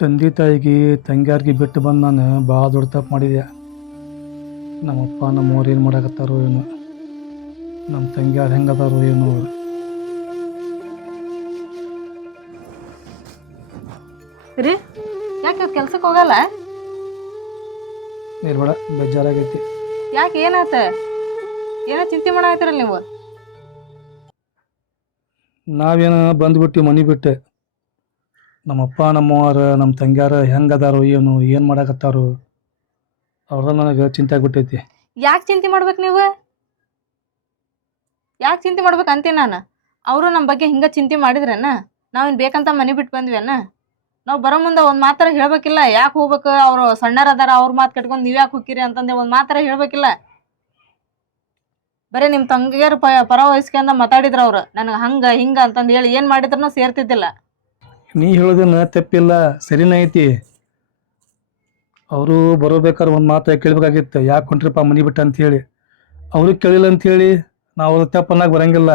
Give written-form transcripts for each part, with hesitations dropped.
ತಂದೆ ತಾಯಿಗೆ ತಂಗ್ಯಾರಿಗೆ ಬಿಟ್ಟು ಬಂದು ನಾನು ಭಾಳ ದೊಡ್ಡ ತಪ್ಪು ಮಾಡಿದೆ. ನಮ್ಮಪ್ಪ ನಮ್ಮವ್ರು ಏನು ಮಾಡಾಕತ್ತಾರೋ ಏನು, ನಮ್ಮ ತಂಗ್ಯಾರು ಹೆಂಗದಾರೋ ಏನು. ರೀ ಯಾಕೆ ಕೆಲ್ಸಕ್ಕೆ ಹೋಗಲ್ಲ? ಇರ್ಬೇಡ, ಬೇಜಾರಾಗೈತಿ. ಯಾಕೆ ಏನಾತ? ಏನೋ ಚಿಂತೆ ಮಾಡಾಕತ್ತೀರಲ್ಲ ನೀವು? ನಾವೇನು ಬಂದ್ಬಿಟ್ಟು ಮನೆ ಬಿಟ್ಟು ನಮ್ಮಪ್ಪ ನಮ್ಮವ್ರು ನಮ್ಮ ತಂಗ್ಯಾರ ಹೆಂಗದಾರೋ ಏನು, ಏನು ಮಾಡಾಕತ್ತಾರೋ ಅವ್ರದ ನನಗೆ ಚಿಂತೆ ಆಗ್ಬಿಟ್ಟೈತಿ. ಯಾಕೆ ಚಿಂತೆ ಮಾಡ್ಬೇಕು ನೀವು? ಯಾಕೆ ಚಿಂತೆ ಮಾಡ್ಬೇಕು ಅಂತೀನಿ ನಾನು. ಅವರು ನಮ್ಮ ಬಗ್ಗೆ ಹಿಂಗೆ ಚಿಂತೆ ಮಾಡಿದ್ರೇನ? ನಾವೇನು ಬೇಕಂತ ಮನೆ ಬಿಟ್ಟು ಬಂದ್ವೇನ? ನಾವು ಬರೋ ಮುಂದೆ ಒಂದು ಮಾತ್ರ ಹೇಳ್ಬೇಕಿಲ್ಲ? ಯಾಕೆ ಹೋಗ್ಬೇಕು, ಅವರು ಸಣ್ಣರ ಅದಾರ, ಅವ್ರ ಮಾತು ಕಟ್ಕೊಂಡು ನೀವು ಯಾಕೆ ಹೋಗ್ತೀರಿ ಅಂತಂದೆ ಒಂದು ಮಾತ್ರ ಹೇಳ್ಬೇಕಿಲ್ಲ? ಬರೀ ನಿಮ್ಮ ತಂಗಿಯರು ಪರ ವಹಿಸ್ಕೊಂಡ ಮಾತಾಡಿದ್ರು ಅವ್ರು ನನಗೆ ಹಂಗೆ ಹಿಂಗೆ ಅಂತಂದು ಹೇಳಿ ಏನು ಮಾಡಿದ್ರೂ ಸೇರ್ತಿದ್ದಿಲ್ಲ. ನೀ ಹೇಳೋದನ್ನ ತಪ್ಪಿಲ್ಲ, ಸರಿನೇ ಐತಿ. ಅವರು ಬರೋಬೇಕಾದ್ರೆ ಒಂದು ಮಾತು ಕೇಳಬೇಕಾಗಿತ್ತು, ಯಾಕೆ ಹೊಂಟ್ರಿಪ್ಪ ಮನೆ ಬಿಟ್ಟು ಅಂಥೇಳಿ. ಅವ್ರಿಗೆ ಕೇಳಿಲ್ಲ ಅಂಥೇಳಿ ನಾವು ಅವ್ರ ತಪ್ಪನ್ನಾಗ ಬರಂಗಿಲ್ಲ.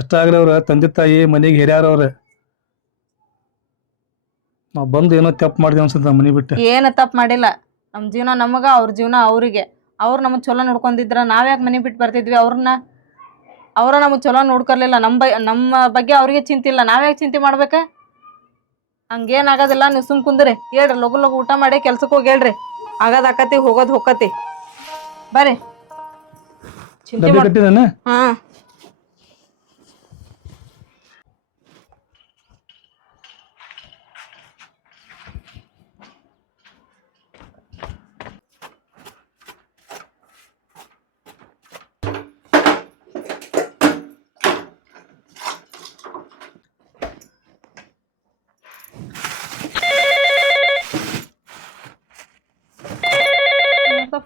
ಎಷ್ಟಾಗ್ಲಿ ಅವ್ರ ತಂದೆ ತಾಯಿ ಮನೆಗೆ ಹಿರಿಯಾರವ್ರು. ನಾವು ಬಂದು ಏನೋ ತಪ್ಪು ಮಾಡಿದೆ ಅನ್ಸುತ್ತೆ ಮನೆ ಬಿಟ್ಟು. ಏನು ತಪ್ಪು ಮಾಡಿಲ್ಲ. ನಮ್ಮ ಜೀವನ ನಮಗೆ, ಅವ್ರ ಜೀವನ ಅವರಿಗೆ. ಅವ್ರು ನಮಗೆ ಚಲೋ ನೋಡ್ಕೊಂಡಿದ್ರ ನಾವ್ಯಾಕೆ ಮನೆ ಬಿಟ್ಟು ಬರ್ತಿದ್ವಿ ಅವ್ರನ್ನ? ಅವರು ನಮಗೆ ಚಲೋ ನೋಡ್ಕೊರ್ಲಿಲ್ಲ. ನಮ್ಮ ಬಗ್ಗೆ ಅವ್ರಿಗೆ ಚಿಂತಿಲ್ಲ, ನಾವ್ಯಾಕೆ ಚಿಂತೆ ಮಾಡ್ಬೇಕು? ಹಂಗೇನಾಗೋದಿಲ್ಲ, ನೀವು ಸುಮ್ ಕುಂದ್ರಿ. ಹೇಳ್ರಿ, ಲಗು ಲಗು ಊಟ ಮಾಡಿ ಕೆಲ್ಸಕ್ಕೆ ಹೋಗಿ ಹೇಳ್ರಿ. ಆಗೋದು ಆಕತಿ, ಹೋಗೋದು ಹೋಗತಿ. ಬರ್ರಿ ಚಿಂತೆ ಮಾಡಿ. ಹಾಂ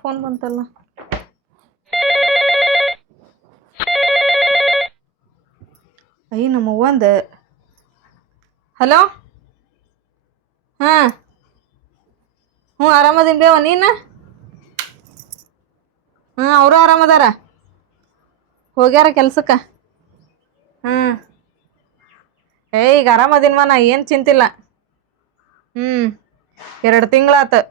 ಫೋನ್ ಬಂತಲ್ಲ. ಅಯ್ಯ ನಮ್ಮವ್ವಂದು. ಹಲೋ. ಹಾಂ ಹ್ಞೂ ಆರಾಮದೀನಿ ಬೇವ, ನೀನು? ಹಾಂ ಅವರು ಆರಾಮದಾರ, ಹೋಗ್ಯಾರ ಕೆಲ್ಸಕ್ಕೆ. ಹಾಂ ಈಗ ಆರಾಮದೀನ್ವ, ನಾ ಏನು ಚಿಂತಿಲ್ಲ. 2 ತಿಂಗಳಾತು.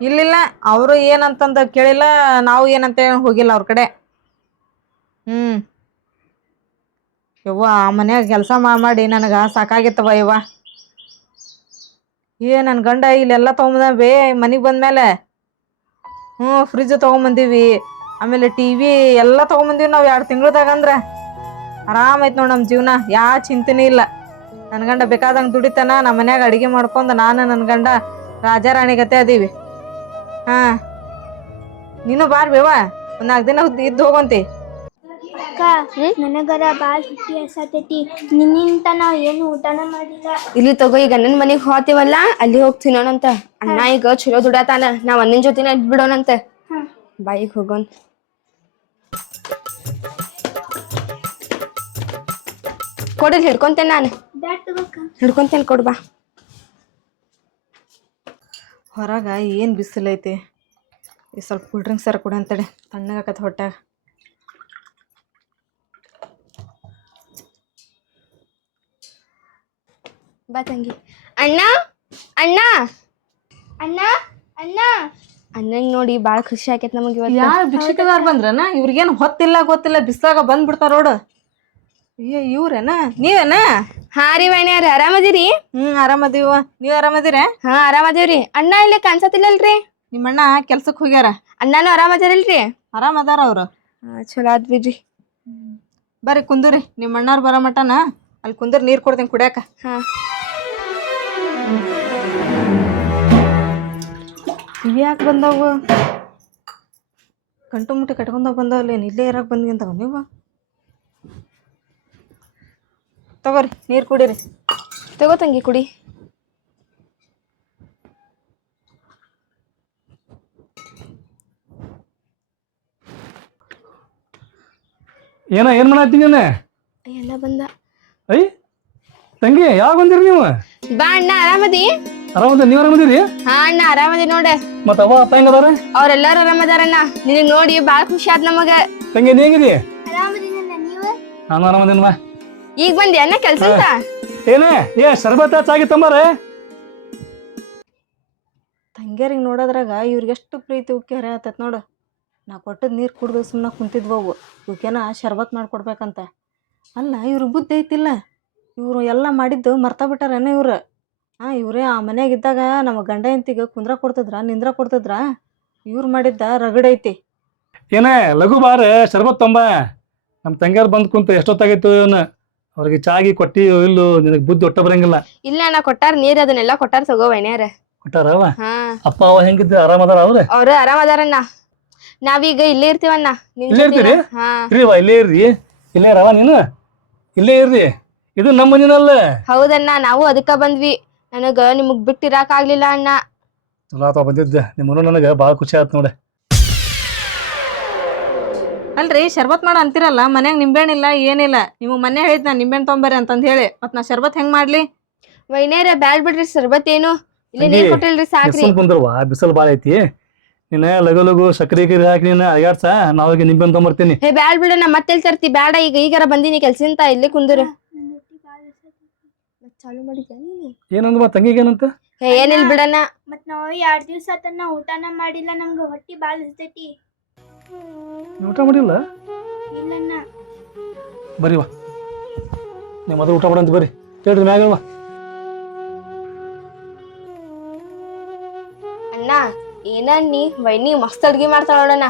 ಇಲ್ಲಿಲ್ಲ, ಅವರು ಏನಂತಂದ ಕೇಳಿಲ್ಲ, ನಾವು ಏನಂತ ಹೋಗಿಲ್ಲ ಅವ್ರ ಕಡೆ. ಯವ್ವ ಆ ಮನ್ಯಾಗ ಕೆಲಸ ಮಾಡಿ ನನಗೆ ಸಾಕಾಗಿತ್ತವ ಯವ್ವ. ನನ್ನ ಗಂಡ ಇಲ್ಲೆಲ್ಲ ತೊಗೊಂಬಂದ ಬೇ ಮನೆಗೆ ಬಂದ್ಮೇಲೆ. ಫ್ರಿಜ್ ತೊಗೊಂಬಂದೀವಿ, ಆಮೇಲೆ TV ಎಲ್ಲ ತೊಗೊಂಬಂದೀವಿ ನಾವು 2 ತಿಂಗಳದಾಗ. ಅಂದ್ರೆ ಆರಾಮೈತೆ ನೋಡಿ ನಮ್ಮ ಜೀವನ, ಯಾವ ಚಿಂತೆನೇ ಇಲ್ಲ. ನನ್ನ ಗಂಡ ಬೇಕಾದಂಗೆ ದುಡಿತಾನ, ನಮ್ಮ ಮನ್ಯಾಗ ಅಡುಗೆ ಮಾಡ್ಕೊಂಡು ನಾನು ನನ್ನ ಗಂಡ ರಾಜಾರಾಣಿಗತೆ ಅದೀವಿ. ಹಾಂ ನೀನು ಬಾರ್ ಬೇವ, ಒಂದು 4 ದಿನ ಇದ್ದು ಹೋಗಂತಿ. ಅಕ್ಕ ನನಗರ ಭಾಳ ಹುಟ್ಟಿ ಹಸತೈತಿ. ನಿನ್ನಿಂತ ನಾವ್ ಏನು ಊಟನ ಮಾಡಿಲ್ಲ. ಇಲ್ಲಿ ತಗೋ, ಈಗ ಅಣ್ಣನ ಮನೆಗ್ ಹೋತಿವಲ್ಲ, ಅಲ್ಲಿ ಹೋಗಿ ತಿನ್ನೋಣಂತ. ಅಣ್ಣ ಈಗ ಚಲೋ ದುಡತಾನ, ನಾವ್ ಅಣ್ಣನ ಜೊತೆನ ಇದ್ ಬಿಡೋಣಂತ. ಬಾಯಿಗೆ ಹೋಗೋಣ. ಕೊಡಲ್ ಹಿಡ್ಕೊಂತೇನೆ ನಾನು, ಹಿಡ್ಕೊಂತೇನೆ, ಕೊಡ್ಬಾ. ಹೊರಗ ಏನು ಬಿಸಿಲೈತಿ. ಈ ಸ್ವಲ್ಪ ಕೂಲ್ ಡ್ರಿಂಕ್ಸ್ ಸರ ಕೊಡಿ ಅಂತೇಳಿ, ತಣ್ಣಗಾಕತ್ ಹೊಟ್ಟಾಗ. ಬಾ ತಂಗಿ. ಅಣ್ಣ ಅಣ್ಣ ಅಣ್ಣ ಅಣ್ಣ ಅಣ್ಣಂಗ್ ನೋಡಿ ಬಾಳ ಖುಷಿ ಆಕೇತ್ ನಮಗ್ ಇವತ್ತು. ಯಾರು ಭಿಕ್ಷುಕದಾರ ಬಂದ್ರನ? ಇವ್ರಿಗೇನು ಹೊತ್ತಿಲ್ಲ ಗೊತ್ತಿಲ್ಲ, ಬಿಸ್ಲಾಗ ಬಂದ್ಬಿಡ್ತಾರ ರೋಡ್. ಅಯ್ಯ ಇವ್ರೇನ? ನೀವೇನ? ಹಾ ರೀ ವೈಣ್ಯಾರ, ಆರಾಮದಿರಿ? ಆರಾಮದೀವ, ನೀವ್ ಆರಾಮದಿರ? ಹಾ ಆರಾಮದೇವ್ರಿ. ಅಣ್ಣ ಇಲ್ಲೇ ಕಾಣ್ಸತಿಲ್ಲಲ್ರಿ? ನಿಮ್ಮಣ್ಣ ಕೆಲ್ಸಕ್ಕೆ ಹೋಗ್ಯಾರ. ಅಣ್ಣನೂ ಆರಾಮದಿರಲ್ರಿ? ಆರಾಮದಾರ ಅವ್ರು. ಚಲೋ ಆದ್ ಬಿಡ್ರಿ. ಬರ್ರಿ ಕುಂದ್ರಿ, ನಿಮ್ಮ ಅಣ್ಣಾರ್ ಬರೋ ಮಟನ ಅಲ್ಲಿ ಕುಂದ್ರಿ, ನೀರ್ ಕೊಡ್ತೀನಿ ಕುಡಿಯಾಕ. ಹಾ ಇವ್ ಯಾಕೆ ಬಂದವು? ಗಂಟು ಮುಟ್ಟಿ ಕಟ್ಕೊಂಡಾಗ ಬಂದವಲ್ಲೇನು, ಇಲ್ಲೇ ಇರಾಕ್ ಬಂದ್ವಿ ಅಂತವ ನೀವು? ತಗೋರಿ ನೀರು ಕುಡೀರಿ. ತಗೋ ತಂಗಿ ಕುಡಿ. ಏನು ಮಾಡತ್ತೀನಿ? ಎಲ್ಲ ಬಂದ. ಐ ತಂಗಿ, ಯಾವಾಗ ಬಂದಿರಿ ನೀವು? ಬಾ ಅಣ್ಣ, ಆರಾಮದಿ? ಆರಾಮದ, ನೀವು ಆರಾಮದಿರಿ? ಹಾ ಅಣ್ಣ ಆರಾಮದಿ ನೋಡ. ಮತ್ತ ಅವ್ವ ಅಪ್ಪ ಹೆಂಗದಾರ? ಅವ್ರೆಲ್ಲಾರು ಆರಾಮದಾರಣ್ಣ. ನಿನಗ್ ನೋಡಿ ಬಾಳ ಖುಷಿ ಆದ್ ನಮಗ. ತಂಗಿ ನೀ ಹೆಂಗಿದಿ? ಆರಾಮದಿನಲ್ಲ ನೀವು? ನಾನು ಆರಾಮದೇನ್ವಾ. ಈಗ ಬಂದಿ ಅಣ್ಣ ಕೆಲ್ಸ? ಏನೇ ಶರ್ಬತ್ ಚಾಗಿ ತಂಬಾರೆ. ತಂಗ್ಯಾರಿಗೆ ನೋಡೋದ್ರಾಗ ಇವ್ರಿಗೆ ಎಷ್ಟು ಪ್ರೀತಿ ಉಕ್ಕಿ ಹರಿಯತ್ತೈತೆ ನೋಡು. ನಾ ಕೊಟ್ಟದ ನೀರು ಕುಡ್ದು ಸುಮ್ಮನೆ ಕುಂತಿದ್ವವು, ಇವಕ್ಕೇನ ಶರ್ಬತ್ ಮಾಡ್ಕೊಡ್ಬೇಕಂತ. ಅಲ್ಲ ಇವ್ರ ಬುದ್ಧಿ ಐತಿಲ್ಲ, ಇವರು ಎಲ್ಲ ಮಾಡಿದ್ದು ಮರ್ತಾ ಬಿಟ್ಟಾರೇನೋ ಇವ್ರು. ಇವರೇ ಆ ಮನೆಯಾಗಿದ್ದಾಗ ನಮ್ಮ ಗಂಡ ಹೆಂಡ್ತಿಗೆ ಕುಂದ್ರ ಕೊಡ್ತಿದ್ರ ನಿಂದ್ರ ಕೊಡ್ತಿದ್ರ, ಇವ್ರು ಮಾಡಿದ್ದ ರಗಡೈತಿ. ಏನೇ ಲಘು ಬಾರ ಶರ್ಬತ್ ತೊಂಬ. ನಮ್ಮ ತಂಗ್ಯಾರು ಬಂದು ಕುಂತ ಎಷ್ಟೊತ್ತಾಗೈತು ಇವನು, ಅವ್ರಿಗೆ ಚಾಗಿ ಕೊಟ್ಟಿ ಇಲ್ಲು ನಿನಗೆ ಬುದ್ಧಿ ಒಟ್ಟ ಬರಂಗಿಲ್ಲ. ಇಲ್ಲ ಅಣ್ಣ ಕೊಟ್ಟಾರ ನೀರ್ ಅದನ್ನೆಲ್ಲ ಕೊಟ್ಟಾರ ತಗೋ ವೈನ್ಯಾರ. ಕೊಟ್ಟಾರವ ಹಾ ಅಪ್ಪ ಅವ ಹೆಂಗಿದ್ದ ಆರಾಮದಾರ ಅವ್ರ ಆರಾಮ್ ಅದಾರಣ್ಣ. ನಾವೀಗ ಇಲ್ಲೇ ಇರ್ತೀವಣ್ಣ. ಇಲ್ಲೇ ಇರ್ತೀರಿ? ಹಾ ಇಲ್ಲೇ ಇರ್ರಿ, ಇಲ್ಲೇ ರವ ನೀನು ಇಲ್ಲೇ ಇರ್ರಿ. ಇದು ನಮ್ಮ ಮನಿನಲ್ಲ. ಹೌದಣ್ಣ, ನಾವು ಅದಕ್ಕ ಬಂದ್ವಿ. ನನಗ ನಿಮಗ್ ಬಿಟ್ಟಿರಾಕ್ ಆಗ್ಲಿಲ್ಲ ಅಣ್ಣ. ಚಲೋ ಆತ ಬಂದಿದ್ದೆ, ನಿಮ್ಮನು ನನಗೆ ಭಾಳ ಖುಷಿ ಆಯ್ತು ನೋಡಿ. ಅಲ್ರಿ ಶರ್ಬತ್ ಮಾಡ ಅಂತಿರಲ್ಲ, ಮನ್ಯಾಗ ನಿಂಬೆಹಣ್ಣಿಲ್ಲ ಏನಿಲ್ಲ. ನೀವು ಮನೆ ಹೇಳಿದ್ ನಾ ನಿಂಬೆಹಣ್ಣು ತೊಂಬರ್ರಿ ಅಂತಂದು ಹೇಳಿ, ಮತ್ ನಾ ಶರ್ಬತ್ ಹೆಂಗ್ ಮಾಡ್ಲಿ? ವೈನ್ಯಾರ ಬ್ಯಾಡ್ ಬಿಡ್ರಿ ಸರ್ಬತ್ ಏನು ಇಲ್ಲಿ ನೀರ್ ಕೊಟ್ಟಿಲ್ರಿ ಸಾಕ್ರಿ. ಕುಂದ್ರವಾ ಬಿಸಿಲು ಭಾಳ ಐತಿ. ನೀನ ಲಗು ಲಗು ಸಕ್ರಿ ಗಿರಿ ಹಾಕಿ ನೀನು ಅಯ್ಯಾಡ್ಸ, ನಾವಾಗ ನಿಂಬೆಹಣ್ಣು ತೊಂಬರ್ತೀನಿ. ಹೇ ಬ್ಯಾಡ್ ಬಿಡಣ್ಣ, ಮತ್ತೆಲ್ ತರ್ತಿ ಬ್ಯಾಡ. ಈಗಾರ ಬಂದಿನಿ ಕೆಲ್ಸಿಂತ, ಇಲ್ಲಿ ಕುಂದ್ರ. ಚಾಲು ಮಾಡಿದ್ಯಾ ನೀನು? ಏನಂದ ತಂಗಿಗೆ ಏನಂತ? ಹೇ ಏನಿಲ್ ಬಿಡಣ್ಣ. ಮತ್ ನಾವು 2 ದಿವಸ ತನ ಊಟನ ಮಾಡಿಲ್ಲ, ನಮ್ಗೆ ಹೊಟ್ಟಿ ಬಾಳ ಹಸ್ತೈತಿ. ಊಟ ಮಾಡಿಲ್ಲ? ಇಲ್ಲಣ್ಣ. ಬರೀವಾ ನೀವು ಮೊದಲು ಊಟ ಮಾಡಂತ ಬರ್ರಿ, ಹೇಳ್ರಿ ಮ್ಯಾಗಲ್ವಾ. ಅಣ್ಣ ಏನನ್ನಿ ವೈನಿ ಮಸ್ತ್ ಅಡ್ಗಿ ಮಾಡ್ತಾಳ ನೋಡಣ್ಣ.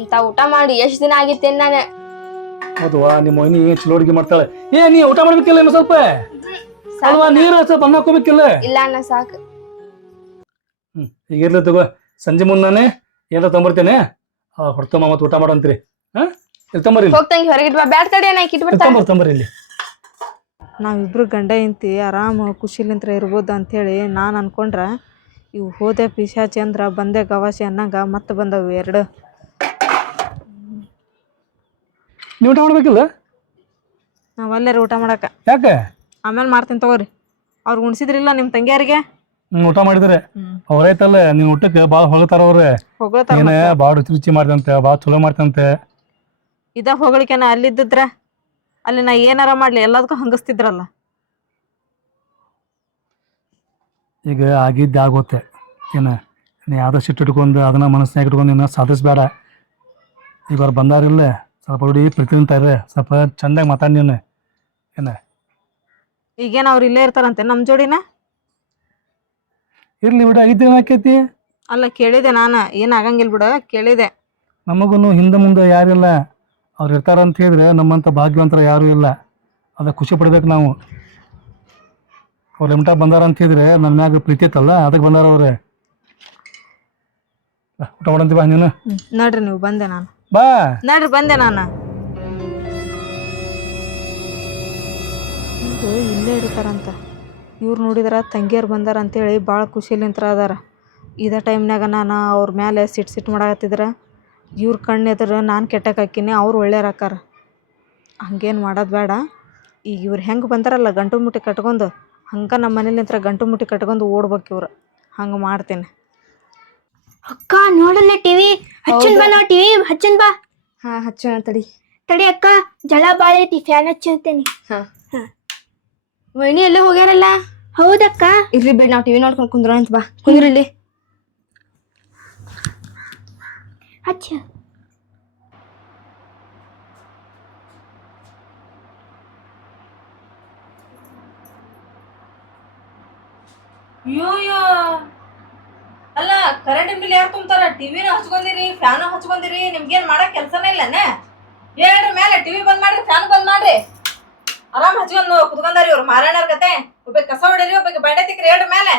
ಇಂತ ಊಟ ಮಾಡಿ ಎಷ್ಟ್ ದಿನ ಆಗಿತ್ತೇನ್ ನಾನು. ಹೌದವಾ, ನಿಮ್ಮ ಮೈನಿ ಚಲೋ ಅಡ್ಗೆ ಮಾಡ್ತಾಳೆ. ನೀ ಊಟ ಮಾಡ್ಬೇಕಿಲ್ಲ ಇನ್ನು ಸ್ವಲ್ಪ ಅಲ್ವಾ, ನೀರು ಸ್ವಲ್ಪ ಅನ್ನ ಹಾಕೋಬೇಕಿಲ್ಲ? ಇಲ್ಲ ಅಣ್ಣ ಸಾಕು. ಈಗ ಇರ್ಲಿ ತಗೋ, ಸಂಜೆ ಮುಂದಾನೆ ಏನಾರ ತೊಂಬರ್ತೇನೆ, ಹೊಡ್ತಮ್ಮ ಮತ್ತೆ ಊಟ ಮಾಡಂತ್ರಿ. ಇಲ್ಲಿ ತೊಂಬರಿ, ಹೋಗ್ತಂಗಿ ಹೊರಗಿಟ್ವಾ. ಬ್ಯಾಡ್ ತಡಿ ಅಣ್ಣ, ಇಟ್ಬಿಡ್ತಾ. ತೊಂಬರಿ ಇಲ್ಲಿ. ನಾವಿಬ್ರು ಗಂಡ ಹೆಂಡ್ತಿ ಆರಾಮ ಖುಷಿಲಿಂತ್ರ ಇರ್ಬೋದು ಅಂಥೇಳಿ ನಾನು ಅನ್ಕೊಂಡ್ರ, ಇವು ಹೋದೆ ಪಿಶಾಚಿ ಅಂದ್ರ ಬಂದೆ ಗವಾಸಿ ಅನ್ನಂಗ ಮತ್ತೆ ಬಂದವು ಎರಡು. ನೀವು ಊಟ ಮಾಡ್ಬೇಕಿಲ್ಲ? ನಾವು ಅಲ್ಲೇರಿ ಊಟ ಮಾಡಕ. ಯಾಕೆ? ಆಮೇಲೆ ಮಾಡ್ತೀನಿ ತಗೋರಿ. ಅವ್ರು ಉಣ್ಸಿದ್ರಿಲ್ಲ ನಿಮ್ಮ ತಂಗಿಯಾರಿಗೆ? ಊಟ ಮಾಡಿದ್ರೆ ಅವ್ರೈತಲ್ಲ ನಿನ್ ಊಟಕ್ಕೆ ಭಾಳ ಹೊಗತಾರ ಅವ್ರೆ. ಹೊಗಳತಾರ. ಏನ ಭಾಳ ರುಚಿ ರುಚಿ ಮಾಡ್ದಂತೆ, ಭಾಳ ಚಲೋ ಮಾಡ್ತಂತೆ. ಇದ ಹೊಗಳಿಕೆನ ಅಲ್ಲಿದ್ದಿದ್ರ ಅಲ್ಲಿ ನಾ ಏನಾರ ಮಾಡ್ಲಿ ಎಲ್ಲದಕ್ಕೂ ಹಂಗಸ್ತಿದ್ರಲ್ಲ. ಈಗ ಆಗಿದ್ದ ಆಗೋತ್ತೆ. ಏನ ನೀ ಆದಷ್ಟು ಇಟ್ಕೊಂಡು ಅದನ್ನ ಮನಸ್ಸಿನಾಗ ಇಟ್ಕೊಂಡು ಏನ ಸಾಧಿಸ್ಬೇಡ. ಈಗ ಅವ್ರು ಬಂದಾರಿಲ್ಲ, ಸ್ವಲ್ಪ ನೋಡಿ ಪ್ರೀತಿಂತ ಇರ್ರೆ, ಸ್ವಲ್ಪ ಚಂದಾಗಿ ಮಾತಾಡಿ ನೀನು. ಏನ ಈಗೇನು ಅವ್ರು ಇಲ್ಲೇ ಇರ್ತಾರಂತೆ ನಮ್ಮ ಜೋಡಿನ? ಇರ್ಲಿ ಬಿಡ, ಆಗಿದ್ದೇನು ಆಕೈತಿ? ಅಲ್ಲ ಕೇಳಿದೆ ನಾನು, ಏನು ಆಗಂಗಿಲ್ಲ ಬಿಡ, ಕೇಳಿದೆ. ನಮಗೂ ಹಿಂದೆ ಮುಂದೆ ಯಾರಿಲ್ಲ, ಅವ್ರು ಇರ್ತಾರಂತ ಹೇಳಿದ್ರೆ ನಮ್ಮಂಥ ಭಾಗ್ಯವಂತರ ಯಾರೂ ಇಲ್ಲ. ಅದ ಖುಷಿ ಪಡ್ಬೇಕು ನಾವು. ಅವ್ರು ಎಮ್ಟ ಬಂದಾರ ಅಂತ ಹೇಳಿದ್ರೆ ನನ್ನ ಮ್ಯಾಗ ಪ್ರೀತಿ ಇತ್ತಲ್ಲ, ಅದಕ್ಕೆ ಬಂದಾರ ಅವ್ರೆ. ಊಟ ಮಾಡಂತಿ ಬಾ ನೀನು. ನಡ್ರಿ ನೀವು, ಬಂದೆ ನಾನು. ಬಾ ನಡ್ರಿ ಬಂದೆ ನಾನು. ಇಲ್ಲೇ ಇರ್ತಾರಂತ. ಇವ್ರು ನೋಡಿದ್ರ ತಂಗಿಯರು ಬಂದಾರ ಅಂತೇಳಿ ಭಾಳ ಖುಷಿಲಿಂತ್ರ ಅದಾರ. ಇದೇ ಟೈಮ್ನಾಗ ನಾನು ಅವ್ರ ಮೇಲೆ ಸಿಟ್ಟು ಮಾಡಾಕತ್ತಿದ್ರ, ಇವ್ರ ಕಣ್ಣು ಎದುರು ನಾನು ಕೆಟ್ಟಕ್ಕೆ ಹಾಕಿನಿ, ಅವ್ರು ಒಳ್ಳೆಯರಾಕಾರ. ಹಂಗೇನು ಮಾಡೋದು ಬೇಡ. ಈಗ ಇವ್ರು ಹೆಂಗೆ ಬಂದಾರಲ್ಲ ಗಂಟು ಮುಟ್ಟಿ ಕಟ್ಕೊಂಡು, ಹಂಗೆ ನಮ್ಮ ಮನೇಲಿಂತ್ರ ಗಂಟು ಮುಟ್ಟಿ ಕಟ್ಕೊಂಡು ಓಡ್ಬೇಕು ಇವ್ರು. ಹಂಗೆ ಮಾಡ್ತೀನಿ. ಅಕ್ಕ ನೋಡಲ್ಲ ಟಿವಿ ಹಚ್ಚನ್ ಬಾ, ನಾವು ಟಿವಿ ಹಚ್ಚನ್ ಬಾ. ಹಾ ಹಚ್ಚೋಣ ತಡಿ. ತಡಿ ಅಕ್ಕ, ಜಳ ಬಾಳ ಐತಿ, ಫ್ಯಾನ್ ಹಚ್ಚಿರ್ತೇನೆ. ಹಾ ವೈನಿ ಎಲ್ಲೇ ಹೋಗ್ಯಾರಲ್ಲ? ಹೌದಕ್ಕ. ಇರ್ಲಿ ಬಿಡ್, ನಾವ್ ಟಿವಿ ನೋಡ್ಕೊಂಡು ಕುಂದ್ರ ಅಂತ. ಬಾ ಕುಂದ್ರಲ್ಲಿ. ಹಚ್ಚ. ಅಯ್ಯೋ ಅಲ್ಲ, ಕರೆಂಟ್ ಬಿಲ್ ಯಾರು ತುಂಬ್ತಾರ? ಟಿವಿನ ಹಚ್ಕೊಂಡಿರಿ, ಫ್ಯಾನ್ ಹಚ್ಕೊಂಡಿರಿ, ನಿಮ್ಗೇನ್ ಮಾಡಕ್ ಕೆಲ್ಸನೇ ಇಲ್ಲನೆ? ಹೇಳ್ರಿ ಮೇಲೆ ಟಿವಿ ಬಂದ್ ಮಾಡ್ರಿ, ಫ್ಯಾನ್ ಬಂದ್ ಮಾಡ್ರಿ. ಆರಾಮ್ ಹಚ್ಕೊಂಡ್ ಕುತ್ಕೊಂಡಾರಿ ಇವ್ರು ಮಾರಾಯಣರ ಗತೆ. ಒಬ್ಬಕ್ಕೆ ಕಸ ಹೊಡೀರಿ, ಒಬ್ಬಕ್ಕೆ ಬಾಂಡೆ ತಿಕ್ಕ್ರಿ. ಹೇಳ್ರಿ ಮೇಲೆ.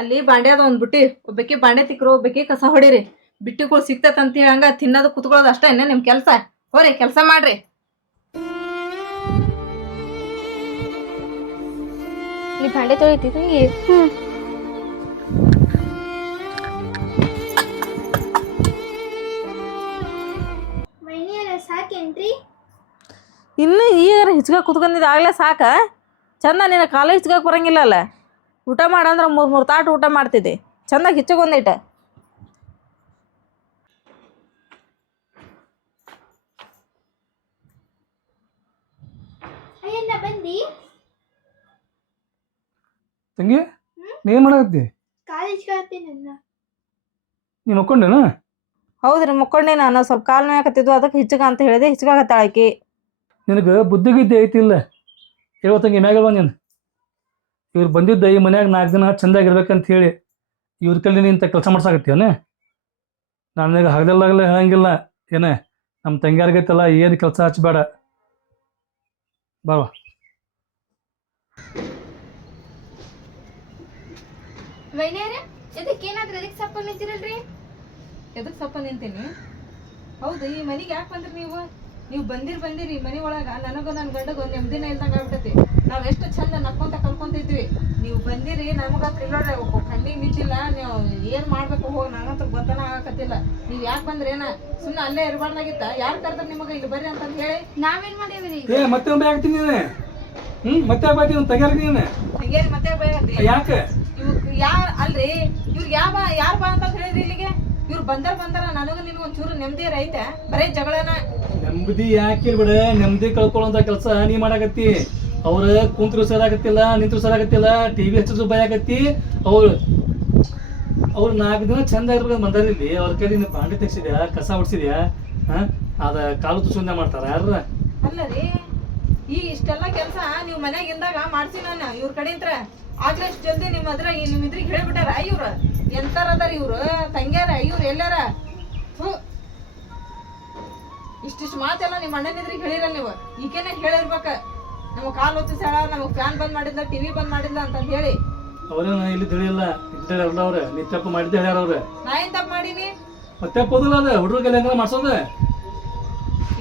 ಅಲ್ಲಿ ಬಾಂಡೆ ಅದ ಒಂದ್ ಬಿಟ್ಟಿ, ಒಬ್ಬಕ್ಕೆ ಬಾಂಡೆ ತಿಕ್ರು, ಒಬ್ಬಕ್ಕೆ ಕಸ ಹೊಡೀರಿ. ಬಿಟ್ಟಿಗಳು ಸಿಕ್ತೈತಂತ ಹಂಗ ತಿನ್ನೋದು ಕುತ್ಕೊಳ್ಳೋದು ಅಷ್ಟೇ ನಿಮ್ ಕೆಲ್ಸ. ಹೋರಿ ಕೆಲ್ಸ ಮಾಡ್ರಿ. ನೀ ಭಾಂಡೆ ತೊಳಿತಿ ತಂಗಿ? ಸಾಕೇನ್ರಿ? ಇನ್ನು ಈಗ ಹಿಚ್ಕ ಕುತ್ಕೊಂಡಿದ್ದ ಆಗ್ಲೇ ಸಾಕ? ಚಂದ ನಿನ್ನ ಕಾಲ ಹಿಚ್ಕಕ್ಕೆ ಬರಂಗಿಲ್ಲ ಅಲ್ಲ. ಊಟ ಮಾಡಂದ್ರೆ 3 ತಾಟು ಊಟ ಮಾಡ್ತಿದ್ದೆ, ಚಂದಾಗಿ ಹಿಚ್ಚಗೊಂದೈತೆ. ಅಯ್ಯಣ್ಣ ಬಂದಿ? ತಂಗಿ, ನೀ ಏನ್ ಮಾಡಕತ್ತಿ? ಕಾಲ ಇಸ್ಕೊಳ್ತೀನಿ ಅನ್ನ. ನೀನು ಒಕ್ಕೊಂಡೇನ? ಹೌದ್ರಿ ಮುಕ್ಕೊಂಡೆ ನಾನು ಸ್ವಲ್ಪ ಕಾಲು ನೋಯಾಕತ್ತಿದ್ವು ಅದಕ್ಕೆ ಹಿಚ್ಚಗ ಅಂತ ಹೇಳಿದೆ ಹಿಚ್ಚಗಾಕತ್ತಾಳ ಆಕಿ. ನಿನಗೆ ಬುದ್ಧಿಗಿದ್ದೆ ಐತಿಲ್ಲ ಹೇಳ್ತಂಗೆ ಮ್ಯಾಗಲ್ವ ನೀನು. ಇವ್ರು ಬಂದಿದ್ದ ಈ ಮನ್ಯಾಗ 4 ದಿನ ಚಂದಾಗಿರ್ಬೇಕಂತ ಹೇಳಿ ಇವ್ರ ಕೈಲಿ ನೀ ಇಂಥ ಕೆಲಸ ಮಾಡ್ಸಾಕತ್ತೀವನೇ. ನಾನು ನಿನಗೆ ಹಗಲೆಲ್ಲಾಗಲೇ ಹೇಳಂಗಿಲ್ಲ ಏನೇ ನಮ್ಮ ತಂಗಿಯಾರ್ಗೈತಲ್ಲ ಏನು ಕೆಲಸ ಹಚ್ಚಬೇಡ. ಬಾವ ವೈನ್ಯಾರ ಎದಕ್ಕೆ ಏನಾದ್ರೂ ಎದಕ್ಕೆ ಸಪ್ಪ ನಿಂತಿರಲ್ರಿ? ಎದಕ್ ಸಪ್ಪ ನಿಂತೀನಿ? ಹೌದು ಈ ಮನೆಗೆ ಯಾಕೆ ಬಂದ್ರಿ ನೀವು ಬಂದಿರಿ ಈ ಮನೆ ಒಳಗ ನನಗೂ ನನ್ನ ಗಂಡಗೂ ನೆಮ್ಮದಿನ ಇಲ್ದಂಗ ಆಗ್ಬಿಟ್ಟತಿ. ನಾವ್ ಎಷ್ಟು ಚಂದ ನಕ್ಕೊಂತ ಕಲ್ಕೊಂತಿದ್ವಿ, ನೀವು ಬಂದಿರಿ ನಮಗಂತ್ರ ಇಲ್ಲೋಡ್ರಿ ಕಣ್ಣಿಗೆ ನಿಂತಿಲ್ಲ. ನೀವು ಏನ್ ಮಾಡ್ಬೇಕು ಹೋಗಿ ನನಗಂತ ಗೊತ್ತನ ಆಗಕತ್ತಿಲ್ಲ. ನೀವ್ ಯಾಕೆ ಬಂದ್ರೇನ? ಸುಮ್ಮನೆ ಅಲ್ಲೇ ಇರಬಾರ್ದಾಗಿತ್ತ? ಯಾರು ಕರ್ದ್ರ ನಿಮಗ ಇಲ್ಲಿ ಬರ್ರಿ ಅಂತಂದ್ ಹೇಳಿ? ನಾವೇನ್ ಮಾಡೇವ್ರಿ? ಮತ್ತೆ ಒಮ್ಮೆ ಆಗ್ತೀನಿ ನೀನೆ. ಮತ್ತೆ ಆಗ್ಬಾರ್ದು ತಂಗ್ಯಾರ ನೀನು. ಹಂಗೇರಿ ಮತ್ತೆ ಬೈದ್ರಿ ಯಾಕೆ ಇವ್ ಅಲ್ರಿ ಇವ್ರಿಗೆ ಯಾರ್ ಬಾ ಅಂತ ಹೇಳಿದ್ರಿ ಇಲ್ಲಿಗೆ? ಇವ್ರು ಬಂದಾರ ನನಗೂ ನಿನಗೂ ಒಂಚೂರು ನೆಮ್ಮದಿ ಐತೆ, ಬರೇ ಜಗಳನ. ನೆಮ್ಮದಿ ಯಾಕೆ ಬಿಡ, ನೆಮ್ಮದಿ ಕಳ್ಕೊಳ್ಳೋಂತ ಕೆಲಸ ನೀ ಮಾಡಾಕತ್ತಿ. ಅವ್ರ ಕುಂತ್ರು ಸರಾಗತ್ತಿಲ್ಲ, ನಿಂತ್ರು ಸರಾಗತ್ತಿಲ್ಲ, ಟಿವಿ ಹಚ್ಚು ಭಯ ಆಗತ್ತಿ. ಅವ್ರು 4 ದಿನ ಚಂದ ಇರ್ಬೇಕು ಬಂದಾರ ಇಲ್ಲಿ. ಅವ್ರ ಕೈಲಿ ನೀನು ಬಾಂಡೆ ತೆಗ್ಸಿದ್ಯಾ, ಕಸ ಹೊಡ್ಸಿದ್ಯಾ? ಅದ ಕಾಲು ತುಸುಂದ ಮಾಡ್ತಾರ ಯಾರ? ಅಲ್ಲ ರೀ ಈ ಇಷ್ಟೆಲ್ಲ ಕೆಲಸ ನೀವು ಮನ್ಯಾಗ ಇಲ್ದಾಗ ಮಾಡ್ಸಿ ನಾನು ಇವ್ರ ಕಡೆಯಿಂದ ಆಗ್ಲೇ ಇಷ್ಟು ಜಲ್ದಿ ನಿಮ್ಮ ಇದ್ರಿಗೆ ಹೇಳ್ಬಿಟ್ಟಾರ. ಇವ್ರ ಎಂತಾರ ಅದಾರ ಇವ್ರು ತಂಗ್ಯಾರ, ಇವ್ರು ಎಲ್ಲಾರ ಇಷ್ಟಿಷ್ಟು ಮಾತೆಲ್ಲ ನಿಮ್ಮ ಅಣ್ಣನಿದ್ರಿಗೆ ಹೇಳಿರಲ್ಲ ನೀವು. ಈಗೇನೆ ಹೇಳಿರ್ಬೇಕ, ನಮಗ್ ಕಾಲ್ ಹೊತ್ತಿಸಾಳ, ನಮಗ್ ಫ್ಯಾನ್ ಬಂದ್ ಮಾಡಿದ್ಲ, ಟಿವಿ ಬಂದ್ ಮಾಡಿದ್ಲ ಅಂತ ಹೇಳಿ. ಅವ್ರೇನ ಇಲ್ಲಿ ತಿಳಿಯಲ್ಲ, ಇಲ್ಲಿ ಹೇಳ್ಯಾರಲ್ಲ ಅವ್ರ. ನೀ ತಪ್ಪು ಮಾಡಿದ್ದೆ ಹೇಳ್ಯಾರ ಅವ್ರ. ನಾ ಏನ್ ತಪ್ಪು ಮಾಡೀನಿ? ಮತ್ತೆ ಹೋದಲ್ಲ ಅದ ಹುಡುಗರಿಗೆ ಹೆಂಗ ಮಾಡ್ಸೋದ?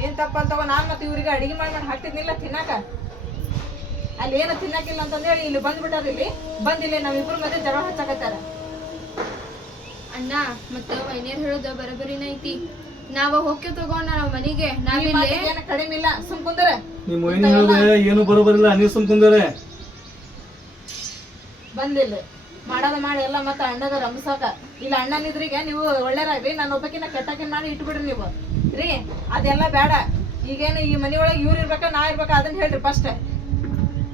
ಏನ್ ತಪ್ಪಂತವ? ನಾನ್ ಮತ್ತೆ ಇವ್ರಿಗೆ ಅಡಿಗೆ ಮಾಡಿ ಹಾಕ್ತಿದ್ನಿಲ್ಲ ತಿನ್ನಾಕ. ಅಲ್ಲಿ ಏನು ತಿನ್ನಕಿಲ್ಲ ಅಂತಂದೇಳಿ ಇಲ್ಲಿ ಬಂದ್ಬಿಟ್ಟಾರ. ಇಲ್ಲಿ ಬಂದಿಲ್ಲ ನಾವಿಬ್ರು ಮತ್ತೆ ಜಗಳ ಹಚ್ಚಾಕತ್ತಾರ. ಅಣ್ಣ ಮತ್ತ ವೈನ್ಯಾರ ಹೇಳೋದು ಬರಬರಿನ ಐತಿ. ನಾವ ಹೋಗ್ಯ ತಗೋಣ ನಾವ್ ಮನಿಗೆ. ನಾವಿಲ್ಲಿ ಏನ ಕಡಿಮೆ ಇಲ್ಲ, ಸುಮ್ ಕುಂದರ. ನಿಮ್ ಮೊಯ್ನಿ ಹೇಳಿದ್ರೆ ಏನು ಬರೋಬರಿಲ್ಲ, ನೀವು ಸುಮ್ ಕುಂದರೆ. ಬಂದಿಲ್ಲ ಮಾಡೋದ ಮಾಡಿ ಎಲ್ಲ ಮತ್ತೆ ಅಣ್ಣಗ ರಂಸಾಕ. ಇಲ್ಲ ಅಣ್ಣನಿದ್ರಿಗೆ ನೀವು ಒಳ್ಳೇರಾಗ್ರಿ, ನಾನು ಒಬ್ಬಕಿನ ಕೆಟ್ಟಕಿನ್ ಮಾಡಿ ಇಟ್ಬಿಡ್ರಿ ನೀವು ರೀ. ಅದೆಲ್ಲ ಬೇಡ. ಈಗೇನು ಈ ಮನಿ ಒಳಗೆ ಇವ್ರು ಇರ್ಬೇಕ ನಾ ಇರ್ಬೇಕ ಅದನ್ನ ಹೇಳ್ರಿ ಫಸ್ಟ್.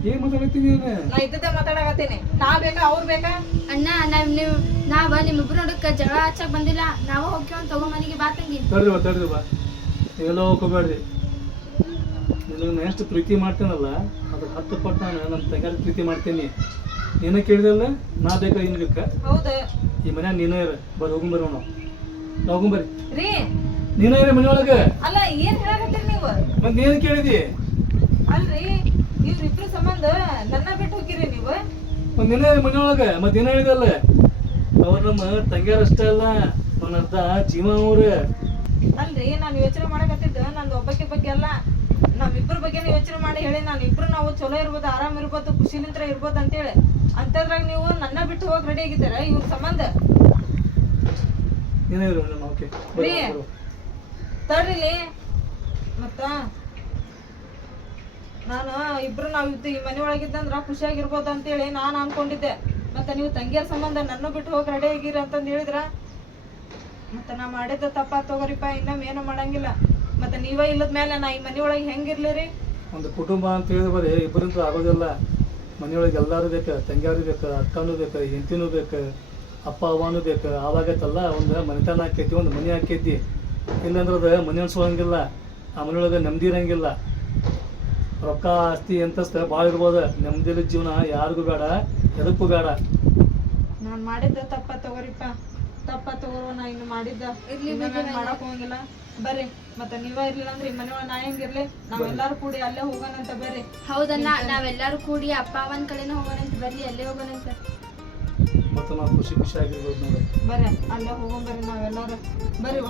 ಏನ್ ಮಾತಾಡ್ತೀನಿ? ನಾ ಇದ್ದದ್ದೇ ಮಾತಾಡಕತ್ತೀನಿ. ನಾ ಬೇಕಾ ಅವ್ರು ಬೇಕಾ? ಅಣ್ಣ ನಾವ ನಿಮ್ಮಿಬ್ರು ನೋಡಕ್ ಜಗಳ ಹಚ್ಚಕ್ ಬಂದಿಲ್ಲ. ನಾವ ಹೋಗ್ಯವ ತಗೋ ಮನಿಗೆ ಬಾ ತಂಗಿ. ತಡ್ರಿ ಬಾ, ನೀವೆಲ್ಲ ಹೋಗ್ಕೋಬೇಡ್ರಿ. ನಿನಗೆ ಎಷ್ಟು ಪ್ರೀತಿ ಮಾಡ್ತೇನಲ್ಲ ಅದ್ರ 10 ಪಟ್ಟು ನಾನು ನಮ್ಮ ತಂಗಾರ ಪ್ರೀತಿ ಮಾಡ್ತೇನಿ. ನೀನ ಕೇಳಿದಲ್ಲ ನಾ ಬೇಕಾ ಇನ್ ಬೇಕಾ? ಹೌದ ಈ ಮನ್ಯಾಗ ನೀನೇ ಇರ. ಬರ್ರಿ ಹೋಗುಂಬರ್ರಿ ನಾವು ಹೋಗುಂಬರ್ರಿ. ರೀ ನೀನೇ ಇರ ಮನೆಯೊಳಗೆ. ಅಲ್ಲ ಏನ್ ಹೇಳಕತ್ತೀರಿ ನೀವು? ಮತ್ತೆ ನೀನ್ ಕೇಳಿದಿ? ಅಲ್ರಿ ಇವ್ರಿಬ್ರು ಸಂಬಂಧ ನನ್ನ ಬಿಟ್ಟು ಹೋಗಿರಿ ನೀವು? ಮತ್ತೆ ನೀನೇ ಮನೆಯೊಳಗೆ. ಮತ್ತೆ ಏನ ಹೇಳಿದಲ್ಲ ಅವ್ರು ನಮ್ಮ ತಂಗ್ಯಾರ ಅಷ್ಟೇ ಅಲ್ಲ, ನನ್ನ ಅರ್ಧ ಜೀವ ಅವ್ರು. ಅಲ್ರಿ ನಾನು ಯೋಚನೆ ಮಾಡಕತ್ತಿದ್ದ ನಂದು ಒಬ್ಬಕ್ಕೆ ಬಗ್ಗೆ ಅಲ್ಲ, ನಮ್ಮಿಬ್ಬರ ಬಗ್ಗೆ ಯೋಚನೆ ಮಾಡಿ ಹೇಳಿ. ನಾವು ಚಲೋ ಇರ್ಬೋದು, ಆರಾಮ್ ಇರ್ಬೋದು, ಖುಷಿಲಿಂತ್ರ ಇರ್ಬೋದು ಅಂತೇಳಿ. ಅಂತದ್ರಾಗ ನೀವು ನನ್ನ ಬಿಟ್ಟು ಹೋಗಿ ರೆಡಿ ಆಗಿದ್ದೀರ ಇವ್ರ ಸಂಬಂಧ. ರೀ ತಡ್ರಿಲಿ ಮತ್ತ ನಾನು ನಾವ್ ಈ ಮನೆ ಒಳಗಿದ್ದಂದ್ರ ಖುಷಿಯಾಗಿರ್ಬೋದು ಅಂತೇಳಿ ನಾನು ಅನ್ಕೊಂಡಿದ್ದೆ. ಮತ್ತೆ ನೀವು ತಂಗಿಯರ ಸಂಬಂಧ ನನ್ನ ಬಿಟ್ಟು ಹೋಗಿ ರೆಡಿ ಆಗಿರಿ ಅಂತಂದು ಹೇಳಿದ್ರ ಮತ್ತೆ ನಾ ಮಾಡಿದ್ದ ತಪ್ಪ ತಗೋರಿಪ್ಪ. ಇನ್ನೊಮ್ಮೆ ಏನೂ ಮಾಡಂಗಿಲ್ಲ. ಮತ್ತೆ ನೀವೇ ಇಲ್ಲದ ಮೇಲೆ ನಾ ಈ ಮನೆ ಒಳಗೆ ಹೆಂಗಿರ್ಲಿರಿ? ಒಂದು ಕುಟುಂಬ ಅಂತ ಹೇಳಿದ್ರೆ ಇಬ್ಬರಿಂತ ಆಗೋದಿಲ್ಲ. ಮನೆಯೊಳಗೆ ಎಲ್ಲರೂ ಬೇಕು, ತಂಗಿಯರು ಬೇಕು, ಅಕ್ಕನೂ ಬೇಕು, ಹೆಂಡತಿನೂ ಬೇಕು, ಅಪ್ಪ ಅವನೂ ಬೇಕು. ಆವಾಗತ್ತಲ್ಲ ಒಂದು ಮನೆತನ ಹಾಕೈತಿ, ಒಂದು ಮನೆ ಹಾಕೈತಿ. ಇಲ್ಲಾಂದ್ರೆ ಅದು ಮನೆ ಅನ್ಸೋಂಗಿಲ್ಲ, ಆ ಮನೆಯೊಳಗೆ ನೆಮ್ಮದಿ ಇರಂಗಿಲ್ಲ. ರೊಕ್ಕ ಆಸ್ತಿ ಎಂತಸ್ತ ಭಾಳ ಇರ್ಬೋದು, ನೆಮ್ಮದಿಯಲ್ಲಿ ಜೀವನ ಯಾರಿಗೂ ಬೇಡ, ಎದಕ್ಕೂ ಬೇಡ. ನಾನು ಮಾಡಿದ್ದ ತಪ್ಪ ತಗೋರಿಪ್ಪ, ತಪ್ಪ ತಗೋರುವ. ನಾ ಇನ್ನು ಮಾಡಿದ್ದ ಮಾಡಕ್ ಹೋಗಿಲ್ಲ. ಬರ್ರಿ ಮತ್ತೆ ನೀವ ಇರ್ಲಿಲ್ಲ ಅಂದ್ರೆ ಈ ಮನೆ ಒಳಗೆ ನಾ ಹೆಂಗಿರ್ಲಿ? ನಾವೆಲ್ಲಾರು ಕೂಡಿ ಅಲ್ಲೇ ಹೋಗೋಣಂತ ಬರ್ರಿ. ಹೌದಣ್ಣ, ನಾವೆಲ್ಲಾರು ಕೂಡಿ ಅಪ್ಪ ಅವನ ಕಡೆನ ಹೋಗೋಣಂತ ಬರ್ರಿ, ಅಲ್ಲೇ ಹೋಗೋಣಂತ. ಮತ್ತೆ ನಾವು ಖುಷಿ ಆಗಿರ್ಬೋದು ನೋಡಿ. ಬರ್ರಿ ಅಲ್ಲೇ ಹೋಗೋಣ ಬರ್ರಿ ನಾವೆಲ್ಲಾರು. ಬರ್ರಿ